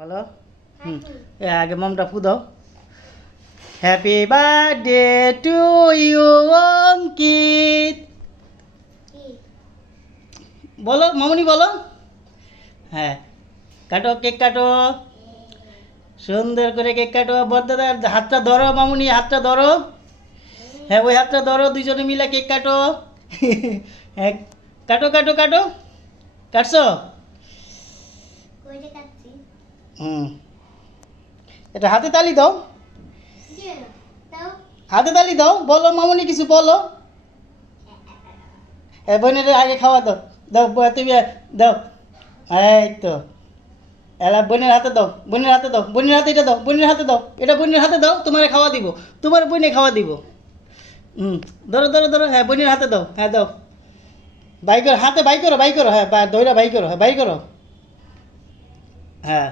বলো আগে মমটা ফু দাও। হ্যাপি বার্থডে টু ইউ অঙ্কিত। বলো মামুনি বলো। হ্যাঁ কাটো, কেক কাটো, সুন্দর করে কেক কাটো। বড়দাদার হাতটা ধরো মামুনি, হাতটা ধরো। হ্যাঁ ওই হাতটা ধরো, দুজনে মিলে কেক কাটো। হ্যাঁ কাটো কাটো কাটো। কাটছো? হুম এটা হাতে তালি দাও, হাতে তালি দাও। বলো মামুনি কিছু বলো। বোনের আগে খাওয়া দাও, দাও তুমি দাও। এই তো এলা বোনের হাতে দাও, বোনের হাতে দাও, বোনের হাতে এটা দাও, বোনের হাতে দাও, এটা বোনের হাতে দাও। তোমার খাওয়া দিব, তোমার বোনে খাওয়া দিব। ধরো ধরো ধরো। হ্যাঁ বোনের হাতে দাও। হ্যাঁ দাও। বাই করো, হাতে বাই করো, বাই করো। হ্যাঁ দইরা বাই করো, হ্যাঁ বাই করো। হ্যাঁ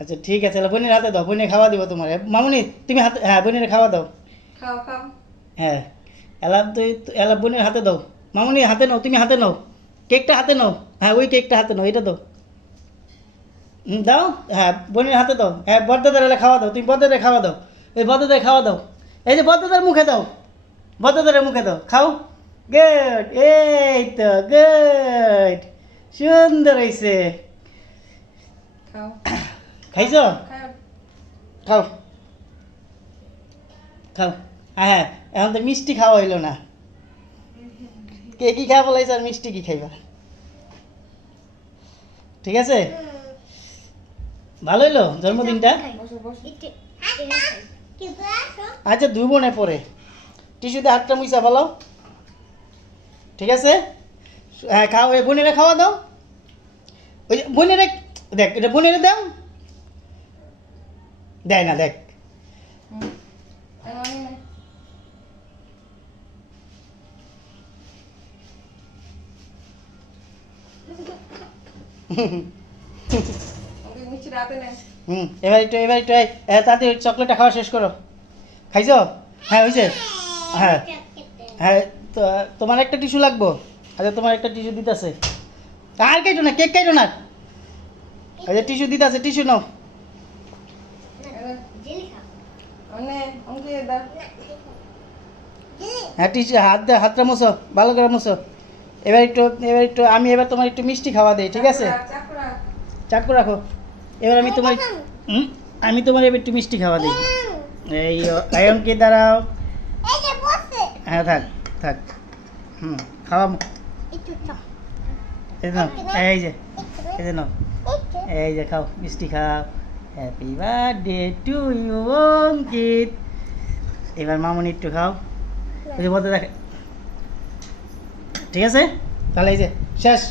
আচ্ছা ঠিক আছে, এলা বোনের হাতে দাও, বোনে খাওয়া দিব তোমার। মামুনি তুমি হাতে, হ্যাঁ বোনের খাওয়া দাও। খাও খাও। হ্যাঁ এলা তুই এলা বোনের হাতে দাও। মামুনি হাতে নাও, তুমি হাতে নাও, কেকটা হাতে নাও। হ্যাঁ ওই কেকটা হাতে নাও, এটা দাও। দাও। হ্যাঁ বোনের হাতে দাও। হ্যাঁ বড়দাদার এলে খাওয়া দাও, তুমি বড়দাদের খাওয়া দাও। ওই বড়দাদের খাওয়া দাও, এই যে বড়দাদার মুখে দাও, বড়দাদের মুখে দাও, খাও। গুড, এই তো গুড, সুন্দর হয়েছে। খাও খাইছো? খাও। খাও খাও। হ্যাঁ হ্যাঁ এখন তো মিষ্টি খাওয়া হইলো না। কে কি খাওয়া বলাইছে আর মিষ্টি কি খাইবা? ঠিক আছে, ভালো হইলো জন্মদিনটা। বসো বসো। আচ্ছা দুই বোনে পরে টিস্যুতে হাতটা মুইসা ফেলো। ঠিক আছে, হ্যাঁ খাও। ওই বোনেরা খাওয়া দাও, ওই বোনেরা দেখ, এটা বোনেরা দাও। দেয় না দেখ। মিষ্টি রাতে নেই। এবার একটু তাতে চকলেটটা খাওয়া শেষ করো। খাইছো? হ্যাঁ হয়েছে। হ্যাঁ হ্যাঁ তো তোমার একটা টিস্যু লাগবো। আচ্ছা তোমার একটা টিস্যু দিতেছে। আর কাইটো না, কেক কাইটো না। আচ্ছা টিস্যু দিতেছে, টিস্যু নাও। হ্যাঁ টিস্যু হাতটা মুছো, ভালো করে মুছো। এবার একটু আমি এবার তোমার একটু মিষ্টি খাওয়া দেই, ঠিক আছে? চাকু রাখো। এবার আমি তোমার এবার একটু মিষ্টি খাওয়া দিই। এই আয়নকে দাঁড়াও। হ্যাঁ থাক থাক। খাওয়া। এই নাও, এই যে এই যে নাও, এই যে খাও মিষ্টি খাও। হ্যাপি বার্থডে টু ইউ অঙ্কিত। এবার মামুনি একটু খাও, ওই যে বলতে দেখে। ঠিক আছে তাহলে এই যে শেষ।